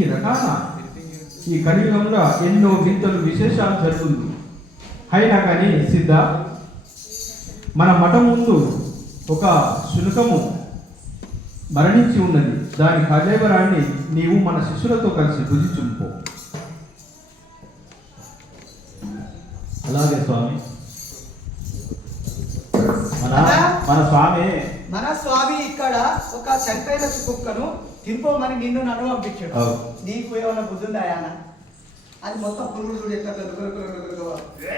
వెనకాల ఈ కలియుగంలో ఎన్నో వింతలు విశేషాలు జరుగుతుంది. అయినా కానీ సిద్ధ మన మఠం ముందు ఒక శునకము మరణించి ఉన్నది. దాని కజేవరాన్ని నీవు మన శిష్యులతో కలిసి భుజించుకో అలాగే స్వామి. మన మన స్వామి మన స్వామి ఇక్కడ ఒక చనిపోయిన కుక్కను తింపోమని నిన్ను నన్ను పంపించాడు. నీకు ఏమైనా బుద్ధి ఉందా ఆయన అది మొత్తం పురుగులు చూడు ఎట్లా? హే!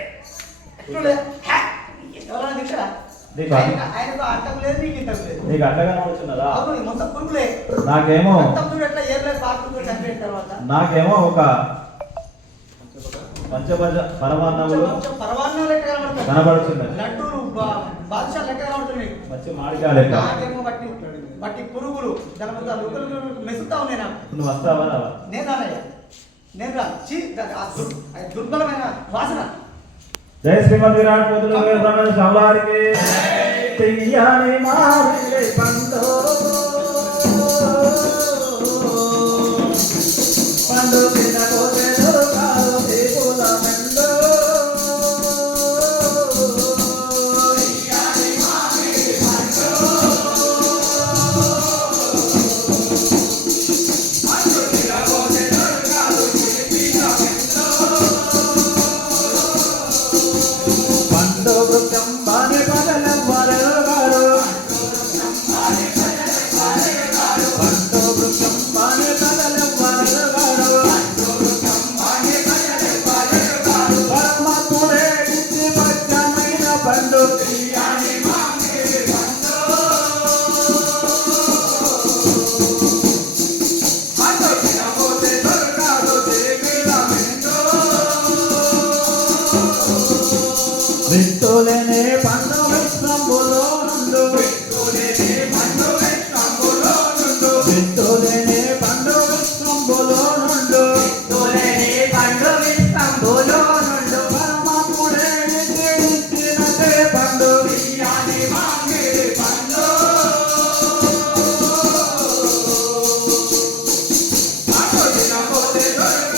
ఎవరైనా తింటారా లేదు నీకు లేదు. నీకు అవును మొత్తం పురుగులే నాకేమో చూడు ఎట్లా చనిపోయిన తర్వాత. నాకేమో ఒక పంచభజ పరమాన్నములు లెక్క కనబడుతుంది కనబడుతున్నది లడ్డూలు బా- బాదుషా లెక్క కనబడుతున్నాయి. మంచి మామిడికాయ లెక్క. నాకేమో బట్టి బట్టి పురుగులు దాని మీద లుకలు మెసులుతా ఉన్నాయి నువ్వు వస్తావా? నేను రానయ్యా. నేను రా. చీ దుర్బలమైన వాసన. జై శ్రీమద్ విరాట్ పోతులు రమణ శవలారికి తెయ్యాని మారిలే పండు పండు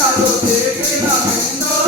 la protege la